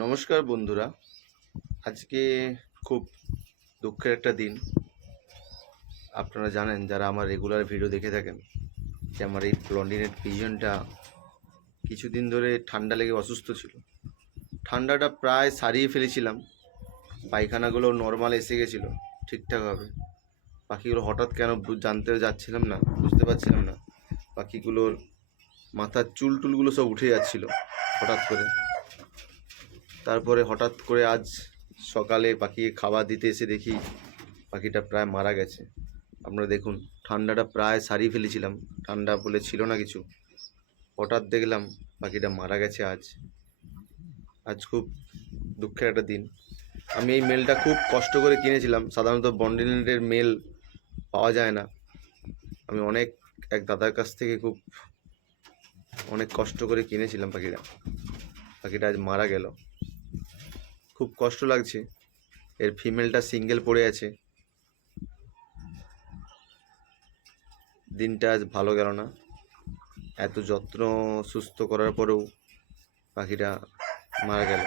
নমস্কার বন্ধুরা। আজকে খুব দুঃখের একটা দিন। আপনারা জানেন, যারা আমার রেগুলার ভিডিও দেখে থাকেন, যে আমার এই ব্লন্ডিনেট পিজনটা কিছুদিন ধরে ঠান্ডা লেগে অসুস্থ ছিল। ঠান্ডাটা প্রায় সারিয়ে ফেলেছিলাম, পায়খানাগুলো নর্মাল এসে গেছিলো ঠিকঠাকভাবে। পাখিগুলো হঠাৎ কেন জানতে যাচ্ছিলাম না, বুঝতে পারছিলাম না। পাখিগুলোর মাথার চুল টুলগুলো সব উঠে যাচ্ছিলো হঠাৎ করে। তারপরে হঠাৎ করে আজ সকালে পাখিকে খাবার দিতে এসে দেখি পাখিটা প্রায় মারা গেছে। আপনারা দেখুন, ঠান্ডাটা প্রায় সারিয়ে ফেলেছিলাম, ঠান্ডা বলে ছিল না কিছু। হঠাৎ দেখলাম পাখিটা মারা গেছে আজ। আজ খুব দুঃখের একটা দিন। আমি এই মেলটা খুব কষ্ট করে কিনেছিলাম। সাধারণত ব্লন্ডিনেটের মেল পাওয়া যায় না। আমি এক দাদার কাছ থেকে অনেক কষ্ট করে কিনেছিলাম পাখিটা আজ মারা গেল। খুব কষ্ট লাগছে। এর ফিমেলটা সিঙ্গেল পড়ে আছে। দিনটা আজ ভালো গেল না। এত যত্ন সুস্থ করার পরেও পাখিটা মারা গেল।